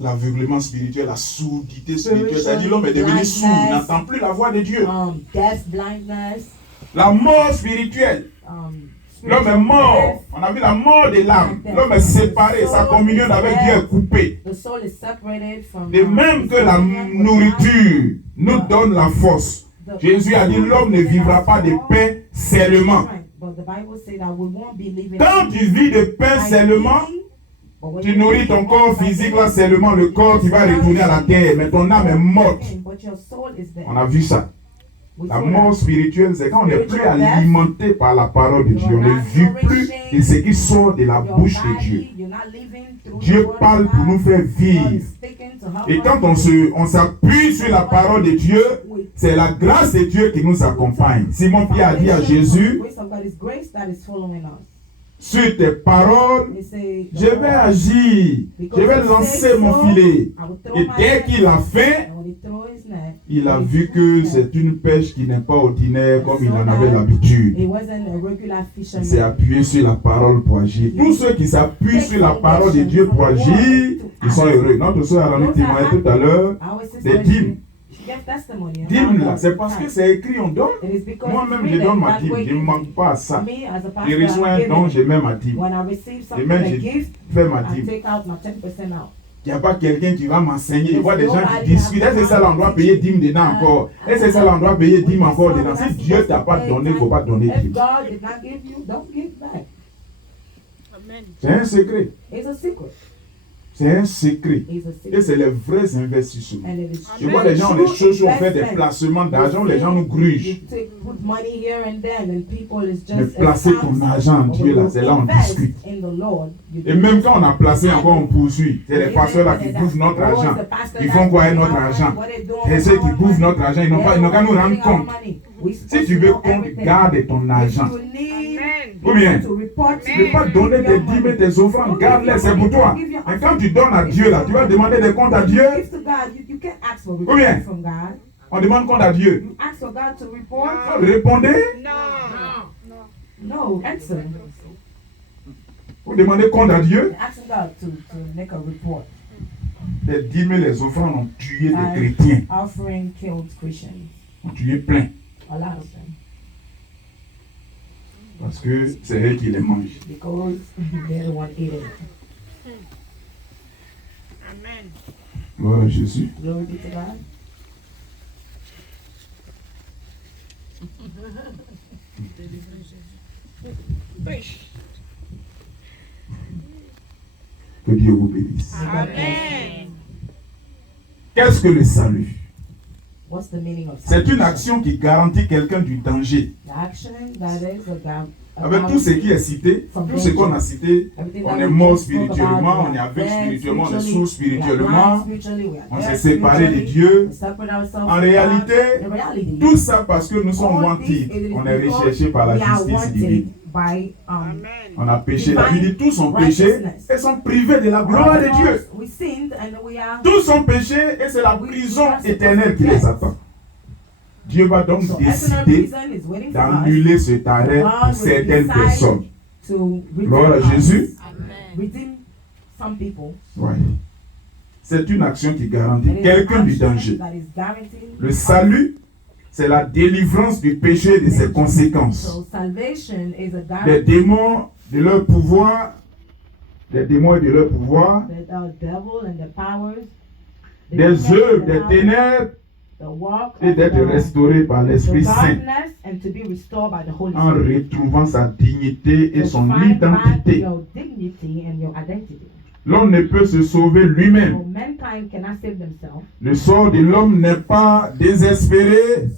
l'aveuglement spirituel, la sourdité spirituelle. C'est-à-dire l'homme est devenu sourd, il n'entend plus la voix de Dieu. Death, blindness. La mort spirituelle. L'homme est mort. On a vu la mort de l'âme. L'homme est séparé. Sa communion avec Dieu est coupée. De même que la nourriture nous donne la force. Jésus a dit l'homme ne vivra pas de pain seulement. Quand tu vis de pain seulement, tu nourris ton corps physique là seulement, le corps qui va retourner à la terre, mais ton âme est morte. On a vu ça. La mort spirituelle, c'est quand on n'est plus alimenté par la parole de Dieu. On ne vit plus de ce qui sort de la bouche de Dieu. Dieu parle pour nous faire vivre. Et quand on s'appuie sur la parole de Dieu, c'est la grâce de Dieu qui nous accompagne. Simon Pierre a dit à Jésus, sur tes paroles, je vais agir, je vais lancer mon filet. Et dès qu'il a fait, il a vu que c'est une pêche qui n'est pas ordinaire comme il en avait l'habitude. Il s'est appuyé sur la parole pour agir. Tous ceux qui s'appuient sur la parole de Dieu pour agir, ils sont heureux. Notre soeur a rendu témoignage tout à l'heure des dîmes. Dîmes là, c'est parce que c'est écrit on donne. Moi-même, je donne ma dîme. Je ne manque pas à ça. Je reçois un don, je mets ma dîme. Et même, je fais ma dîme. Il n'y a pas quelqu'un qui va m'enseigner. Il voit des gens qui discutent. Est-ce que ça, là, on doit payer dîme dedans encore? Est-ce que ça, là, on doit payer dîme encore dedans? Si Dieu ne t'a pas donné, il ne faut pas donner dîme. C'est un secret. C'est un secret. Et c'est les vrais investissements. Je vois les gens, les choses, on fait des placements d'argent, les gens nous grugent. Mais placer ton argent en Dieu, là, c'est là on discute. Et même quand on a placé encore, on poursuit. C'est les pasteurs là qui bouffent notre argent. Ils font quoi avec notre argent? C'est ceux qui bouffent notre argent, ils n'ont qu'à nous rendre compte. Si tu veux compte, garde ton argent. Ou bien, tu ne veux pas donner tes dîmes et tes offrandes, garde-les, c'est pour toi. Mais quand tu donnes à Dieu, là, tu vas demander des comptes à Dieu. Ou bien, on demande compte à Dieu. Répondez. No, answer. Vous demandez compte à Dieu. Les dîmes et les offrandes ont tué des chrétiens. Ont tué plein. Parce que c'est eux qui les mangent. Amen. Gloire à Jésus. Glory be to God. Que Dieu vous bénisse. Amen. Qu'est-ce que le salut? What's the meaning of C'est une salvation? action qui garantit quelqu'un du danger. The action that is Avec tout ce qui est cité, tout ce qu'on a cité, on est mort spirituellement, on est aveugle spirituellement, on est sourd spirituellement, on s'est séparé de Dieu. En réalité, tout ça parce que nous sommes wanted, on est recherché par la justice divine. On a péché. La Bible dit tous ont péché et sont privés de la gloire de Dieu. Tous ont péché et c'est la prison éternelle qui les attend. Dieu va donc décider d'annuler cet arrêt pour certaines personnes. Gloire à Jésus. Ouais. C'est une action qui garantit quelqu'un du danger. Le salut, c'est la délivrance du péché et de ses conséquences. Les démons de leur pouvoir, des œuvres des ténèbres, et d'être restauré par l'Esprit Saint en retrouvant sa dignité et son identité. L'homme ne peut se sauver lui-même. Le sort de l'homme n'est pas désespéré,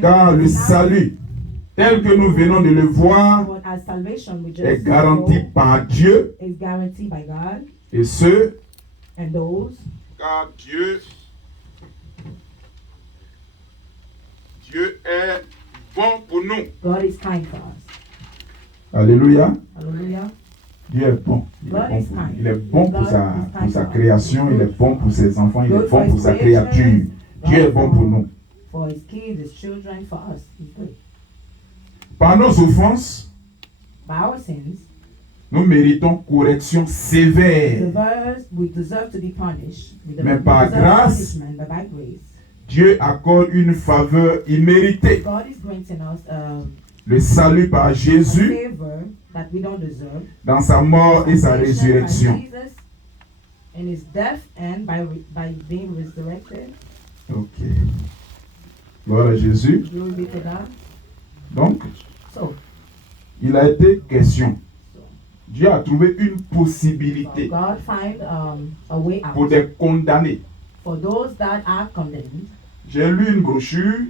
car le salut, tel que nous venons de le voir, est garanti par Dieu. Et ce, car Dieu est bon pour nous. Alléluia. Dieu est bon. Il est bon pour sa création, il est bon pour ses enfants, il est bon pour sa créature. Dieu est bon pour nous. Par nos offenses, Nous méritons correction sévère. We deserve to be punished. Mais par grâce, but by grace, Dieu accorde une faveur imméritée. God is granting us Le salut par a Jésus favor that we don't deserve. dans sa mort et sa Salvation by résurrection. Jesus in his death and by being resurrected. Ok. Gloire à Jésus. Glory be to God. Donc, So, il a été question. Dieu a trouvé une possibilité God find a way pour out des condamnés. for those that are condemned. J'ai lu une brochure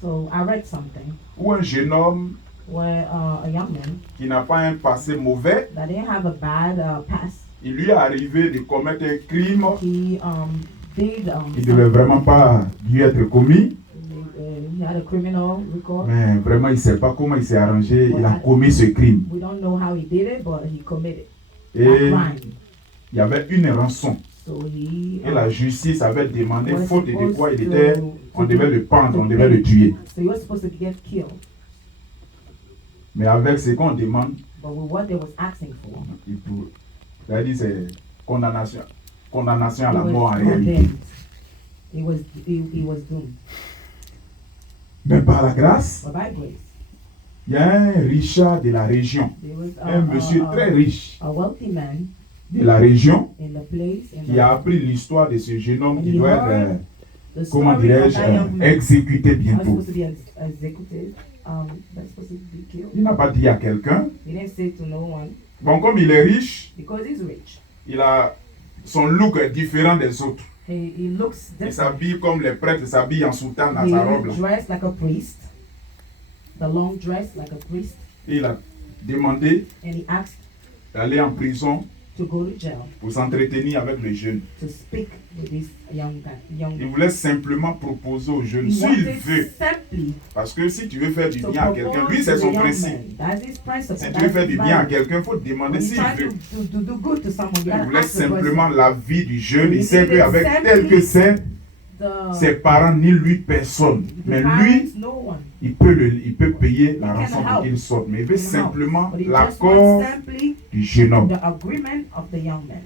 So I read something où un jeune homme where a young man qui n'a pas un passé mauvais, that didn't have a bad past, il lui est arrivé de commettre un crime he did qui ne devait vraiment pas lui être commis. he had a criminal record. Mais vraiment, il ne sait pas comment il s'est arrangé. Il a commis ce crime. We don't know how he did it, but he committed that Et crime. il y avait une rançon. So he Et la justice avait demandé, was faute de supposed quoi il to- était, to on devait le pendre, to on devait pay. le tuer. So he was supposed to get killed. Mais avec ce qu'on demande, But with what they was asking for, il peut. C'est-à-dire, c'est condamnation. Condamnation à he la was mort en réalité. condemned. He was doomed. Mais par la grâce, But by grace, il y a un Richard de la région, there was un monsieur très riche a wealthy man de la région in the place in qui a appris l'histoire de ce jeune homme qui doit être, the comment story of dirais-je, that young man exécuté was bientôt. supposed to be executed. That's supposed to be killed. Il n'a pas dit à quelqu'un. He didn't say to no one Bon, comme il est riche, because he's rich. il a son look est différent des autres. He looks Il different. s'habille comme les prêtres s'habillent en soutane à He sa robe. Là. dressed like a priest. The long dress like a priest. Et il a demandé And he asked d'aller en prison to go to jail pour s'entretenir avec les jeunes. to speak with this young Il man. voulait simplement proposer aux jeunes, He s'il wanted veut, simply parce que si tu veux faire du to bien à quelqu'un, propose lui c'est to the son young principe. man. That's his principle. Si tu That's veux faire his du bien à value. quelqu'un, il faut te demander When you s'il try veut. to do good to someone, you Il gotta voulait ask the person. simplement la vie du jeune. Il He sait needed qu'avec tel simply que c'est, The, ses parents ni lui personne. the Mais parents, lui, no one. il peut payer la He can rançon pour help. qu'il sorte. Mais il veut He can help. simplement But he just l'accord wants simply du jeune homme. the agreement of the young man.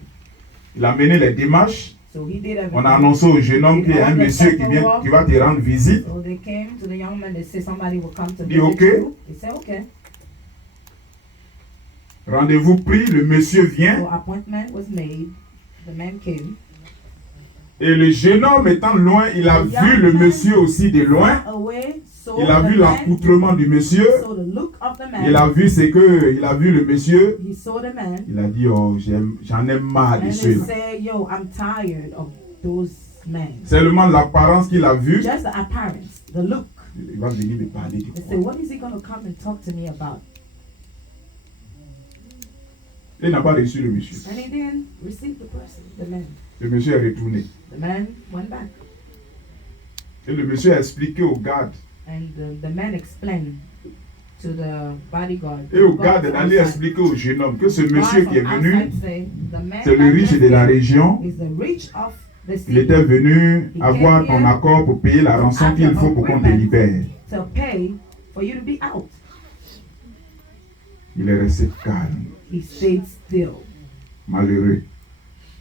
Il a mené les démarches. So he did everything. On a annoncé au jeune homme qu'il y a un monsieur qui va te rendre visite. So they came to the young man. They said somebody will come to Dit, visit okay. you. He said okay. Rendez-vous pris, le monsieur So vient. appointment was made. The man came. Et le jeune homme étant loin, il a vu le monsieur aussi de loin. Away, saw Il a the vu man, l'accoutrement du monsieur. saw the look of the man. Il a vu il a vu le monsieur. He saw the man. Il a dit, oh, j'en ai marre de And he ceux-là. said, yo, I'm tired of those men. Seulement l'apparence qu'il a vue, Just the appearance, the look. il va venir me parler du They quoi. said, what is he going to come and talk to me about? Il n'a pas reçu le monsieur. And he didn't receive the person, the man. Le monsieur est retourné. The man went back. Et le monsieur a expliqué au garde. And the man explained to the bodyguard. Et au garde d'aller expliquer au jeune homme que ce monsieur qui est venu, c'est c'est le riche de la région. is the rich of the Il city était venu avoir ton accord pour payer la rançon qu'il faut pour qu'on te libère. to pay for you to be out. Il est resté calme, He stayed still. malheureux.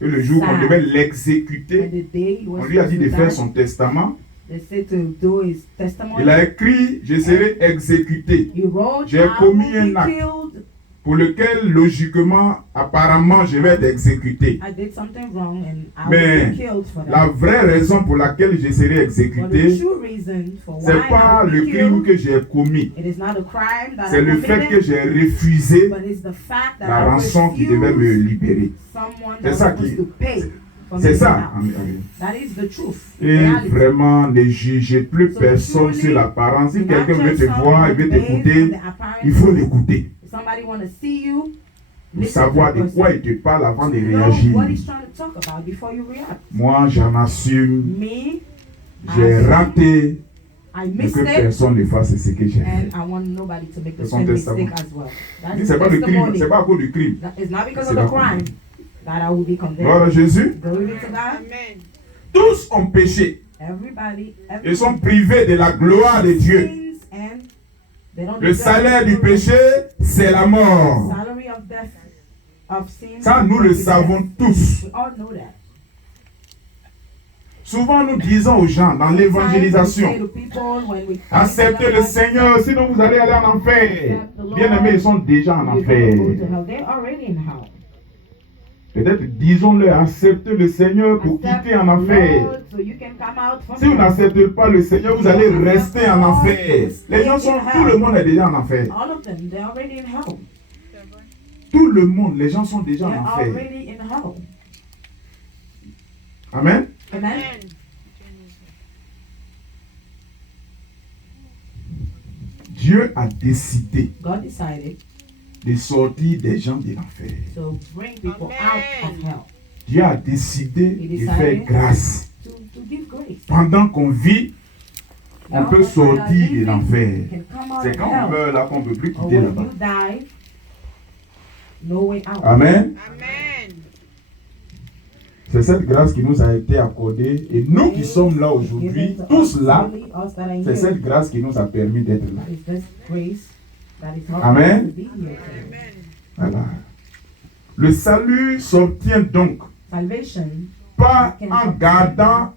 Et le jour qu'on devait And l'exécuter, the day he was on lui a dit de supposed to faire die, son testament. they said to do his testimony. Il a écrit, je serai exécuté, He wrote, J'ai I commis will be un acte. killed. pour lequel, logiquement, apparemment, je vais être exécuté. I did something wrong and I Mais will be killed for la that. vraie raison pour laquelle je serai But the exécuté, true reason for why c'est pas I le will be crime killed, que j'ai commis, it is not a crime that c'est I le fait que committed, j'ai refusé but it's the fact that la I rançon qui devait me refused libérer. someone C'est that ça was supposed qui- to pay for me C'est to ça. get out. That is the truth. Et Reality. vraiment, ne jugez plus So personne truly, sur l'apparence. Si do quelqu'un not veut judge te voir et someone veut based on t'écouter, the apparent. il faut l'écouter. If somebody want to see you, Pour listen to savoir the de person. quoi il te parle avant de Know réagir. what he's trying to talk about before you react. Moi, j'en assume, Me, j'ai I- raté I et missed que it, personne ne fasse ce que j'ai fait. and I want nobody to make the C'est son same testament. mistake as well. That's Mais his c'est pas le crime, testimony. c'est pas à cause du crime. That is not because C'est of the la crime that I will be condemned. Gloire à Jésus. Glory be to God. Tous ont péché Everybody, et sont privés de la gloire de Dieu. sins and they don't Le deserve salaire the du glory. péché, c'est la mort. Salary of death of sin. Ça, nous le savons tous. We all know that. Souvent, nous disons aux gens dans l'évangélisation, acceptez le Seigneur, sinon vous allez aller en enfer. Bien-aimés, ils sont déjà en enfer. Peut-être disons-leur, acceptez le Seigneur pour quitter en enfer. Si vous n'acceptez pas le Seigneur, vous allez rester en enfer. Les gens sont, tout le monde est déjà en enfer. Tout le monde, les gens sont déjà en enfer. Amen. Amen. Dieu a décidé God decided de sortir des gens de l'enfer. to bring people out of hell. Dieu a décidé de faire grâce. To give grace. Pendant qu'on vit, on peut sortir de l'enfer. Can come out C'est of quand on hell. meurt là qu'on ne peut plus Or quitter when là-bas. you die, no way out. Amen. Amen. C'est cette grâce qui nous a été accordée. Et nous qui sommes là aujourd'hui, tous là, c'est cette grâce qui nous a permis d'être là. Amen. Voilà. Le salut s'obtient donc Salvation, pas en gardant.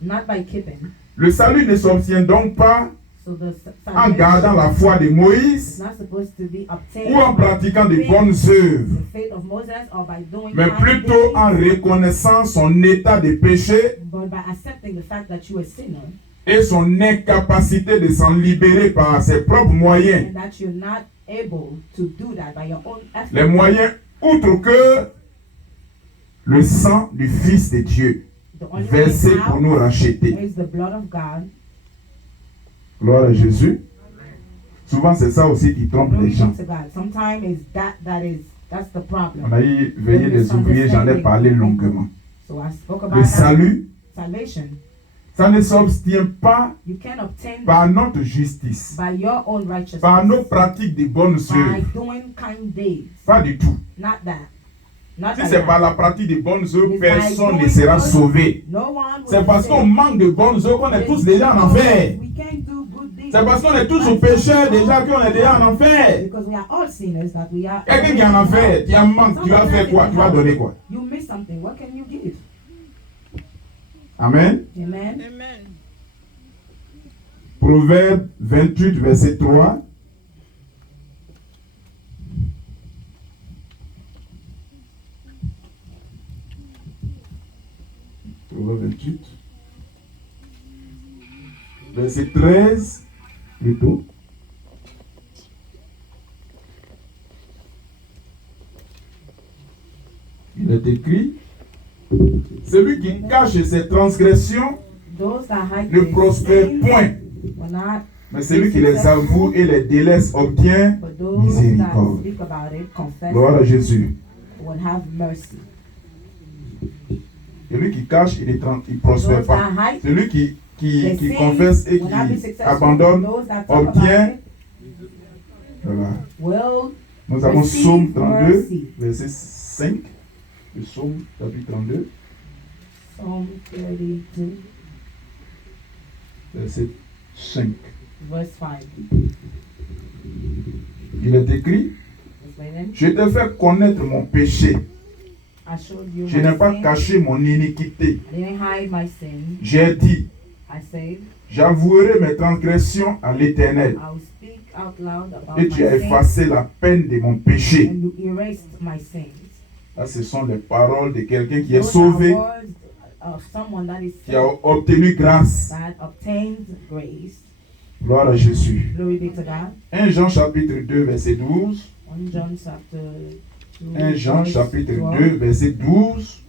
not by keeping. Le salut ne s'obtient donc pas So the en gardant la foi de is Moïse not supposed to be obtained ou en pratiquant de bonnes œuvres, the faith of Moses or by doing mais kind plutôt deeds, en reconnaissant son état de péché but by accepting the fact that you are a sinner et son incapacité de s'en libérer par ses propres moyens. and that you're not able to do that by your own effort. Les moyens, outre que le sang du Fils de Dieu, The only versé way pour nous out racheter. is the blood of God. Gloire à Jésus. Souvent, c'est ça aussi qui trompe les Glory gens. be to God. Sometimes it's that's the problem. On a eu veillé des ouvriers, j'en ai parlé longuement. So I spoke Le about that. salut, Salvation. ça ne s'obtient pas You can obtain par notre justice, by your own righteousness. par nos pratiques de bonnes By œuvres. doing kind deeds. Pas du tout. Not that. Not Si by c'est that. par la pratique de bonnes œuvres, It's by personne ne doing sera good. sauvé. No one will C'est parce be qu'on saved. manque de bonnes œuvres qu'on est tous déjà en enfer. We can't do good deeds. C'est parce qu'on est tous au pécheur déjà qu'on est déjà en enfer. Because we are all sinners that we are. Quelqu'un qui est en enfer, tu en manques, tu vas faire quoi? Tu vas donner quoi? You miss something. What can you give? Amen. Amen. Amen. Proverbe 28, verset 3. Proverbe 28. Verset 13, plutôt. Il est écrit, celui qui cache ses transgressions Those that hide ne their prospère sins point, will not. mais celui qui les avoue et les délaisse obtient But those that miséricorde. speak about it, confess, Gloire à Jésus. will have mercy. Celui qui cache, il ne prospère Those pas. that hide Celui qui their qui sins confesse et will not be qui successful. abandonne, Those that talk obtient. about it Voilà. will Nous avons receive Psaume 32, mercy. verset 5. Le Psaume chapitre 32, Psalm 32, verset 5. verse 5. Il est écrit, je te fais connaître mon péché. I showed you Je my n'ai pas sin. caché mon iniquité. I didn't hide my sin. J'ai dit, I said, j'avouerai mes transgressions à l'Éternel. I'll speak out loud about Et my tu as sin, effacé la peine de mon péché. and you erased my sins. Là, ce sont les paroles de quelqu'un qui est Those sauvé, are words of someone that is qui a saved, obtenu grâce. that obtained grace. Gloire à Jésus. Glory be to God. 1 Jean chapitre 2, verset 12. 1 John chapter 2, 1 Jean verse chapitre 12. 2, verset 12.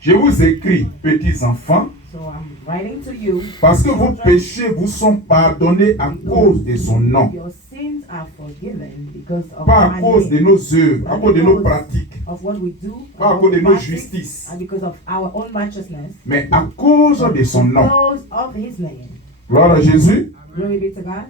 Je vous écris, petits enfants, So I'm writing to you. parce que vos children, péchés vous sont pardonnés à cause de son nom. your sins are forgiven because of Pas à my cause de name, nos œuvres, à cause de nos pratiques, of what we do, pas à of cause de our nos practice, justices, and because of our own righteousness, mais à cause de son nom. because of His name. Gloire à Jésus. Glory be to God.